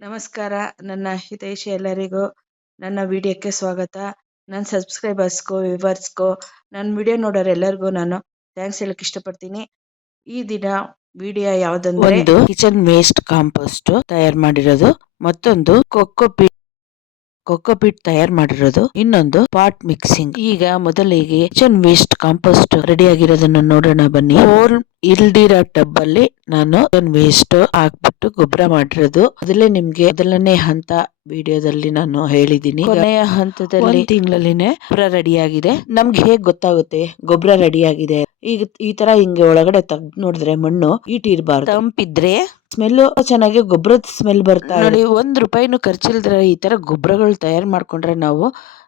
ನಮಸ್ಕಾರ. ನನ್ನ ಹಿತೈಷಿ ಎಲ್ಲರಿಗೂ ನನ್ನ ವಿಡಿಯೋಕ್ಕೆ ಸ್ವಾಗತ. ನನ್ನ ಸಬ್ಸ್ಕ್ರೈಬರ್ಸ್ಗೂ ವಿವರ್ಸ್ಗೂ ನನ್ನ ವಿಡಿಯೋ ನೋಡೋರು ಎಲ್ಲರಿಗೂ ನಾನು ಥ್ಯಾಂಕ್ಸ್ ಹೇಳಕ್ ಇಷ್ಟಪಡ್ತೀನಿ. ಈ ದಿನ ವಿಡಿಯೋ ಯಾವುದಂದ್ರೆ ಕಿಚನ್ ವೇಸ್ಟ್ ಕಾಂಪೋಸ್ಟ್ ತಯಾರು ಮಾಡಿರೋದು. ಮತ್ತೊಂದು ಕೊಕ್ಕೋ ಕೊಕ್ಕೋ ಪೀಟ್ ತಯಾರು ಮಾಡಿರೋದು. ಇನ್ನೊಂದು ಪಾಟ್ ಮಿಕ್ಸಿಂಗ್ ಈಗ ಮೊದಲಿಗೆ ಕಿಚನ್ ವೇಸ್ಟ್ ಕಾಂಪೋಸ್ಟ್ ರೆಡಿ ಆಗಿರೋದನ್ನ ನೋಡೋಣ ಬನ್ನಿ. ಹೋಲ್ ಇಲ್ದಿರೋ ಟಬ್ ಅಲ್ಲಿ ನಾನು ವೇಸ್ಟ್ ಹಾಕ್ಬಿಟ್ಟು ಗೊಬ್ಬರ ಮಾಡಿರೋದು. ಅದಲ್ಲೇ ನಿಮ್ಗೆ ಮೊದಲನೇ ಹಂತ ವಿಡಿಯೋದಲ್ಲಿ ನಾನು ಹೇಳಿದೀನಿ ಕೊನೆಯ ಹಂತದಲ್ಲಿ ತಿಂಗಳಲ್ಲಿನೇ ಗೊಬ್ಬರ ರೆಡಿ ಆಗಿದೆ ನಮ್ಗೆ ಹೇಗ್ ಗೊತ್ತಾಗುತ್ತೆ? ಗೊಬ್ಬರ ರೆಡಿ ಆಗಿದೆ ಈಗ ಈ ತರ ಹಿಂಗೆ ಒಳಗಡೆ ತೆಗ್ದು ನೋಡಿದ್ರೆ ಮಣ್ಣು ಈಟಿರ್ಬಾರ್ದು ತಂಪಿದ್ರೆ ಸ್ಮೆಲ್ ಚೆನ್ನಾಗಿ ಗೊಬ್ಬರದ ಸ್ಮೆಲ್ ಬರ್ತಾ ನೋಡಿ ಒಂದು ರೂಪಾಯಿನೂ ಖರ್ಚಿಲ್ದ್ರೆ ಈ ತರ ಗೊಬ್ಬರಗಳು ತಯಾರು ಮಾಡ್ಕೊಂಡ್ರೆ ನಾವು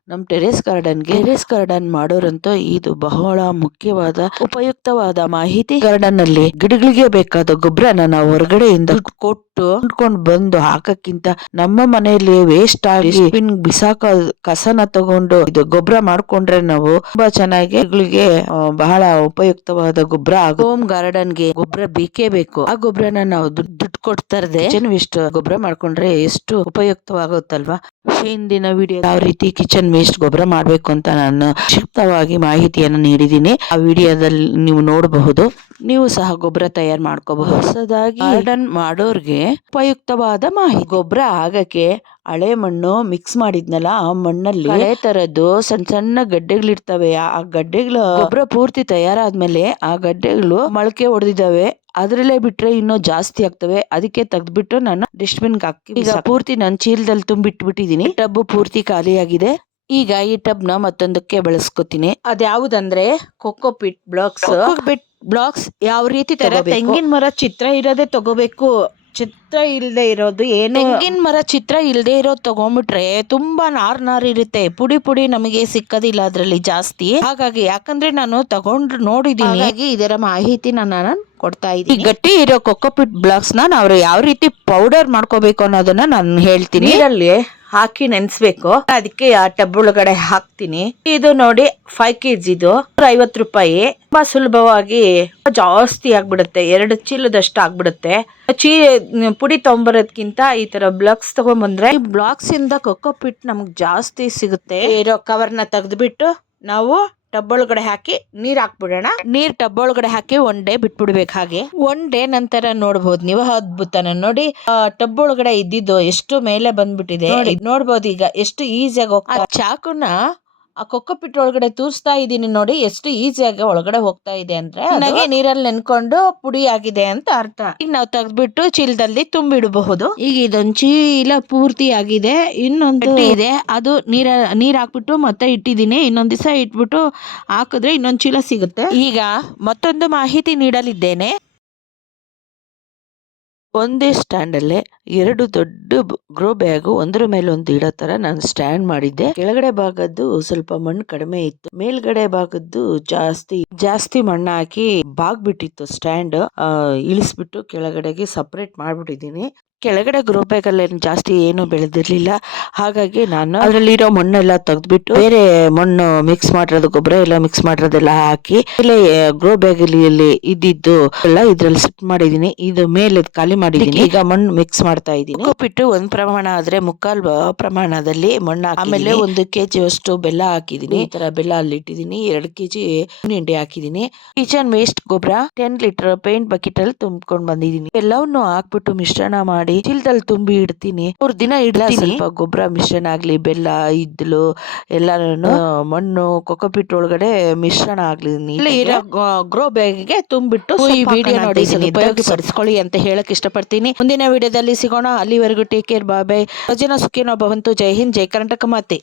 ನಮ್ ಟೆರೇಸ್ ಗಾರ್ಡನ್ಗೆ ಟೆರೇಸ್ ಗಾರ್ಡನ್ ಮಾಡೋರಂತೂ ಇದು ಬಹಳ ಮುಖ್ಯವಾದ ಉಪಯುಕ್ತವಾದ ಮಾಹಿತಿ. ಗಾರ್ಡನ್ ಅಲ್ಲಿ ಗಿಡಗಳಿಗೆ ಬೇಕಾದ ಗೊಬ್ಬರನ ನಾವು ಹೊರಗಡೆಯಿಂದ ಕೊಟ್ಟು ಕೊಂಡ್ಕೊಂಡ್ ಬಂದು ಹಾಕಕ್ಕಿಂತ ನಮ್ಮ ಮನೆಯಲ್ಲಿ ವೇಸ್ಟ್ ಆಗಿ ಬಿಸಾಕ ಕಸನ ತಗೊಂಡು ಇದು ಗೊಬ್ಬರ ಮಾಡ್ಕೊಂಡ್ರೆ ನಾವು ತುಂಬಾ ಚೆನ್ನಾಗಿ ಗಿಡಗಳಿಗೆ ಬಹಳ ಉಪಯುಕ್ತವಾದ ಗೊಬ್ಬರ ಹೋಮ್ ಗಾರ್ಡನ್ಗೆ ಗೊಬ್ಬರ ಬೇಕೇ ಬೇಕು. ಆ ಗೊಬ್ಬರನ ನಾವು ದುಡ್ಡು ದುಡ್ಡು ಕೊಡ್ತಾರದೆ ವೇಸ್ಟ್ ಗೊಬ್ಬರ ಮಾಡ್ಕೊಂಡ್ರೆ ಎಷ್ಟು ಉಪಯುಕ್ತವಾಗುತ್ತಲ್ವಾ? ಹಿಂದಿನ ವಿಡಿಯೋ ಯಾವ ರೀತಿ ಕಿಚನ್ ವೇಸ್ಟ್ ಗೊಬ್ಬರ ಮಾಡಬೇಕು ಅಂತ ನಾನು ಸಂಕ್ಷಿಪ್ತವಾಗಿ ಮಾಹಿತಿಯನ್ನು ನೀಡಿದ್ದೀನಿ. ಆ ವಿಡಿಯೋದಲ್ಲಿ ನೀವು ನೋಡಬಹುದು. ನೀವು ಸಹ ಗೊಬ್ಬರ ತಯಾರು ಮಾಡ್ಕೋಬಹುದು. ಹೊಸದಾಗಿ ಗಾರ್ಡನ್ ಮಾಡೋರ್ಗೆ ಉಪಯುಕ್ತವಾದ ಮಾಹಿತಿ. ಗೊಬ್ಬರ ಆಗಕ್ಕೆ ಹಳೆ ಮಣ್ಣು ಮಿಕ್ಸ್ ಮಾಡಿದ್ನಲ್ಲ, ಆ ಮಣ್ಣಲ್ಲಿ ಹಳೆ ತರದ್ದು ಸಣ್ಣ ಸಣ್ಣ ಗಡ್ಡೆಗಳಿರ್ತವೆ. ಆ ಗಡ್ಡೆಗಳ ಗೊಬ್ಬರ ಪೂರ್ತಿ ತಯಾರಾದ್ಮೇಲೆ ಆ ಗಡ್ಡೆಗಳು ಮೊಳಕೆ ಹೊಡೆದಿದ್ದಾವೆ ಅದ್ರಲ್ಲೇ ಬಿಟ್ರೆ ಇನ್ನೂ ಜಾಸ್ತಿ ಆಗ್ತವೆ. ಅದಕ್ಕೆ ತೆಗ್ದ್ಬಿಟ್ಟು ನಾನು ಡಸ್ಟ್ಬಿನ್ ಹಾಕಿ. ಈಗ ಪೂರ್ತಿ ನನ್ನ ಚೀಲದಲ್ಲಿ ತುಂಬಿಟ್ಬಿಟ್ಟಿದೀನಿ ಟಬ್ ಪೂರ್ತಿ ಖಾಲಿಯಾಗಿದೆ. ಈಗ ಈ ಟಬ್ನ ಮತ್ತೊಂದಕ್ಕೆ ಬಳಸ್ಕೊತೀನಿ. ಅದ್ಯಾವುದಂದ್ರೆ ಕೊಕೋಪಿಟ್ ಬ್ಲಾಕ್ಸ್. ಬಿಟ್ ಬ್ಲಾಕ್ಸ್ ಯಾವ ರೀತಿ ತೆಂಗಿನ ಮರ ಚಿತ್ರ ಇರೋದೇ ತಗೋಬೇಕು. ಚಿತ್ರ ಇಲ್ಲದೆ ಇರೋದು ಏನು? ತೆಂಗಿನ ಮರ ಚಿತ್ರ ಇಲ್ಲದೆ ಇರೋದು ತಗೊಂಡ್ಬಿಟ್ರೆ ತುಂಬಾ ನಾರ್ ನಾರ್ ಇರುತ್ತೆ. ಪುಡಿ ಪುಡಿ ನಮಗೆ ಸಿಕ್ಕದಿಲ್ಲ ಅದ್ರಲ್ಲಿ ಜಾಸ್ತಿ. ಹಾಗಾಗಿ ಯಾಕಂದ್ರೆ ನಾನು ತಗೊಂಡು ನೋಡಿದೀನಿ. ಇದರ ಮಾಹಿತಿ ನಾನು ಕೊಡ್ತಾ ಇದ್ದೀನಿ. ಗಟ್ಟಿ ಇರೋ ಕೊಕೋಪಿಟ್ ಬ್ಲಾಕ್ಸ್ನ ನಾವು ಯಾವ ರೀತಿ ಪೌಡರ್ ಮಾಡ್ಕೋಬೇಕು ಅನ್ನೋದನ್ನ ನಾನು ಹೇಳ್ತೀನಿ. ನೀರಲ್ಲಿ ಹಾಕಿ ನೆನ್ಸ್ಬೇಕು. ಅದಕ್ಕೆ ಆ ಟಬ್ ಒಳಗಡೆ ಹಾಕ್ತೀನಿ. ಇದು ನೋಡಿ ಫೈವ್ ಕೆ ಜಿದು ಐವತ್ತು ರೂಪಾಯಿ. ತುಂಬಾ ಸುಲಭವಾಗಿ ಜಾಸ್ತಿ ಆಗ್ಬಿಡುತ್ತೆ. ಎರಡು ಚೀಲದಷ್ಟು ಆಗ್ಬಿಡುತ್ತೆ. ಚೀ ಪುಡಿ ತಗೊಂಬರೋದ್ಕಿಂತ ಈ ತರ ಬ್ಲಾಕ್ಸ್ ತಗೊಂಬಂದ್ರೆ ಈ ಬ್ಲಾಕ್ಸ್ ಇಂದ ಕೊಕ್ಕೋ ಪಿಟ್ ನಮ್ಗೆ ಜಾಸ್ತಿ ಸಿಗುತ್ತೆ. ಇರೋ ಕವರ್ನ ತೆಗೆದ್ಬಿಟ್ಟು ನಾವು ಟಬ್ ಒಳಗಡೆ ಹಾಕಿ ನೀರ್ ಹಾಕ್ಬಿಡೋಣ. ನೀರ್ ಟಬ್ ಒಳಗಡೆ ಹಾಕಿ ಒನ್ ಡೇ ಬಿಟ್ಬಿಡ್ಬೇಕು ಹಾಗೆ. ಒನ್ ಡೇ ನಂತರ ನೋಡ್ಬೋದು. ನೀವು ಅದ್ಭುತನ ನೋಡಿ ಟಬ್ ಒಳಗಡೆ ಇದ್ದಿದ್ದು ಎಷ್ಟು ಮೇಲೆ ಬಂದ್ಬಿಟ್ಟಿದೆ. ನೋಡಿ, ನೋಡ್ಬೋದು ಈಗ ಎಷ್ಟು ಈಸಿಯಾಗಿ ಹೋಗ್ತಾ ಚಾಕುನ ಆ ಕೊಕ್ಕಪಿಟ್ ಒಳಗಡೆ ತೂರಿಸ್ತಾ ಇದ್ದೀನಿ ನೋಡಿ ಎಷ್ಟು ಈಸಿಯಾಗಿ ಒಳಗಡೆ ಹೋಗ್ತಾ ಇದೆ ಅಂದ್ರೆ ನನಗೆ ನೀರಲ್ಲಿ ನೆನ್ಕೊಂಡು ಪುಡಿ ಆಗಿದೆ ಅಂತ ಅರ್ಥ. ಈಗ ನಾವು ತೆಗೆದ್ಬಿಟ್ಟು ಚೀಲದಲ್ಲಿ ತುಂಬಿಡಬಹುದು. ಈಗ ಇದೊಂದು ಚೀಲ ಪೂರ್ತಿ ಆಗಿದೆ. ಇನ್ನೊಂದು ಇದೆ. ಅದು ನೀರ ನೀರ್ ಹಾಕ್ಬಿಟ್ಟು ಮತ್ತೆ ಇಟ್ಟಿದ್ದೀನಿ. ಇನ್ನೊಂದ್ ದಿವಸ ಇಟ್ಬಿಟ್ಟು ಹಾಕಿದ್ರೆ ಇನ್ನೊಂದ್ ಚೀಲ ಸಿಗುತ್ತೆ. ಈಗ ಮತ್ತೊಂದು ಮಾಹಿತಿ ನೀಡಲಿದ್ದೇನೆ. ಒಂದೇ ಸ್ಟ್ಯಾಂಡ್ ಅಲ್ಲೇ ಎರಡು ದೊಡ್ಡ ಗ್ರೋ ಬ್ಯಾಗ್ ಒಂದರ ಮೇಲೆ ಒಂದು ಇಡೋ ತರ ನಾನು ಸ್ಟ್ಯಾಂಡ್ ಮಾಡಿದ್ದೆ. ಕೆಳಗಡೆ ಭಾಗದ್ದು ಸ್ವಲ್ಪ ಮಣ್ಣು ಕಡಿಮೆ ಇತ್ತು. ಮೇಲ್ಗಡೆ ಭಾಗದ್ದು ಜಾಸ್ತಿ ಜಾಸ್ತಿ ಮಣ್ಣು ಹಾಕಿ ಬಾಗ್ಬಿಟ್ಟಿತ್ತು ಸ್ಟ್ಯಾಂಡ್ ಇಳಿಸ್ಬಿಟ್ಟು ಕೆಳಗಡೆಗೆ ಸಪರೇಟ್ ಮಾಡ್ಬಿಟ್ಟಿದೀನಿ ಕೆಳಗಡೆ ಗ್ರೋ ಬ್ಯಾಗ್ ಅಲ್ಲಿ ಏನ್ ಜಾಸ್ತಿ ಏನು ಬೆಳೆದಿರ್ಲಿಲ್ಲ. ಹಾಗಾಗಿ ನಾನು ಅದರಲ್ಲಿರೋ ಮಣ್ಣೆಲ್ಲ ತೆಗೆದ್ಬಿಟ್ಟು ಬೇರೆ ಮಣ್ಣು ಮಿಕ್ಸ್ ಮಾಡಿರೋದು ಗೊಬ್ಬರ ಎಲ್ಲ ಮಿಕ್ಸ್ ಮಾಡಿರೋದೆಲ್ಲ ಹಾಕಿ ಇಲ್ಲೇ ಗ್ರೋ ಬ್ಯಾಗ್ ಅಲ್ಲಿ ಇದ್ದಿದ್ದು ಎಲ್ಲ ಇದ್ರಲ್ಲಿ ಸಿಟ್ ಮಾಡಿದೀನಿ ಇದು ಮೇಲೆ ಖಾಲಿ ಮಾಡಿದೀನಿ ಈಗ ಮಣ್ಣು ಮಿಕ್ಸ್ ಮಾಡ್ತಾ ಇದ್ದೀನಿ. ಉಪ್ಪಿಟ್ಟು ಒಂದ್ ಪ್ರಮಾಣ ಆದ್ರೆ ಮುಕ್ಕಾಲ್ ಪ್ರಮಾಣದಲ್ಲಿ ಮಣ್ಣು ಹಾಕಿ ಆಮೇಲೆ ಒಂದು ಕೆಜಿ ಅಷ್ಟು ಬೆಲ್ಲ ಹಾಕಿದೀನಿ ಈ ತರ ಬೆಲ್ಲ ಅಲ್ಲಿ ಇಟ್ಟಿದೀನಿ ಎರಡು ಕೆಜಿ ಹಿಂಡಿ ಹಾಕಿದೀನಿ ಕಿಚನ್ ವೇಸ್ಟ್ ಗೊಬ್ಬರ ಟೆನ್ ಲೀಟರ್ ಪೇಂಟ್ ಬಕೆಟ್ ಅಲ್ಲಿ ತುಂಬ್ಕೊಂಡ್ ಬಂದಿದೀನಿ ಎಲ್ಲವನ್ನು ಹಾಕ್ಬಿಟ್ಟು ಮಿಶ್ರಣ ಮಾಡಿ ಚೀಲದಲ್ಲಿ ತುಂಬಿ ಇಡ್ತೀನಿ. ಮೂರ್ ದಿನ ಇಡ್ತೀನಿ. ಸ್ವಲ್ಪ ಗೊಬ್ಬರ ಮಿಶ್ರಣ ಆಗ್ಲಿ ಬೆಲ್ಲ ಇದ್ಲು ಎಲ್ಲಾನು ಮಣ್ಣು ಕೊಕೊಪಿಟ್ ಒಳಗಡೆ ಮಿಶ್ರಣ ಆಗ್ಲಿ ಗ್ರೋ ಬ್ಯಾಗ್ಗೆ ತುಂಬಿಟ್ಟು ಈ ವಿಡಿಯೋ ನೋಡಿ ಉಪಯೋಗಪಡಿಸ್ಕೊಳ್ಳಿ ಅಂತ ಹೇಳಕ್ ಇಷ್ಟಪಡ್ತೀನಿ. ಮುಂದಿನ ವಿಡಿಯೋದಲ್ಲಿ ಸಿಗೋಣ. ಅಲ್ಲಿವರೆಗೂ ಟೇಕ್ ಕೇರ್ ಬಾಯ್ ಬಾಯ್ ಜನ ಸುಖಿನೋ ಭವಂತು. ಜೈ ಹಿಂದ್ ಜೈ ಕರ್ನಾಟಕ ಮಾತೆ.